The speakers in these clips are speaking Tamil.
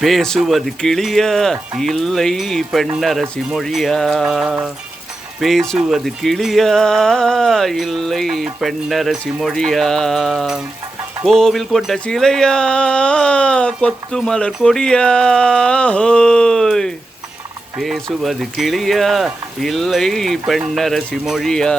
பேசுவது கிளியா இல்லை பெண்ணரசி மொழியா? பேசுவது கிளியா இல்லை பெண்ணரசி மொழியா? கோவில் கொண்ட சிலையா கொத்து மலர் கொடியா? ஹோய்! பேசுவது கிளியா இல்லை பெண்ணரசி மொழியா?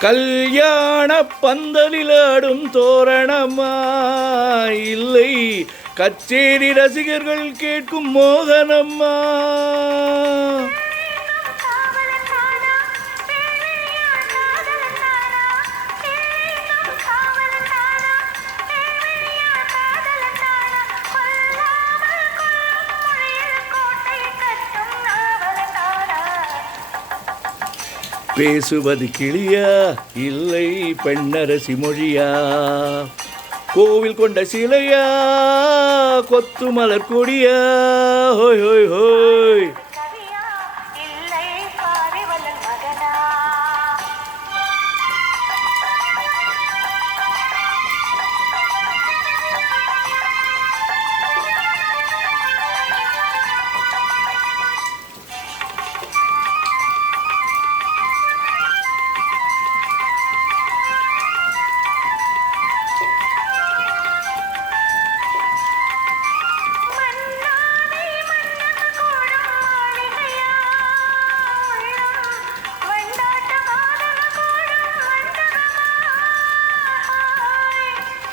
கல்யாண பந்தலில் ஆடும் தோரணமா இல்லை கச்சேரி ரசிகர்கள் கேட்கும் மோகனம்மா? பேசுவது கிளியா இல்லை பெண்ணரசி மொழியா? கோவில் கொண்ட சிலையா கொத்து மலர் கொடியா? ஹோய் ஹோய் ஹோய்!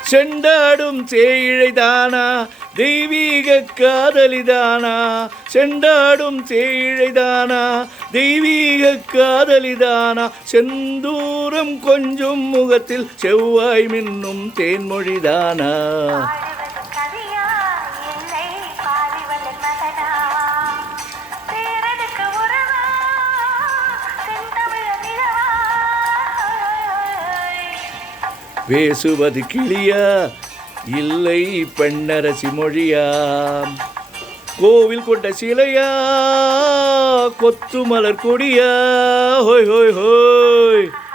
செண்டாடும் சேயிழைதானா தெய்வீக காதலிதானா? செண்டாடும் சேயிழைதானா தெய்வீக காதலிதானா? செந்தூரம் கொஞ்சம் முகத்தில் செவ்வாய் மின்னும் தேன்மொழிதானா? பேசுவது கிளியா இல்லை பெண்ணரசி மொழியா? கோவில் கொண்ட சிலையா கொத்து மலர் கொடியா? ஹோய் ஹோய் ஹோய்!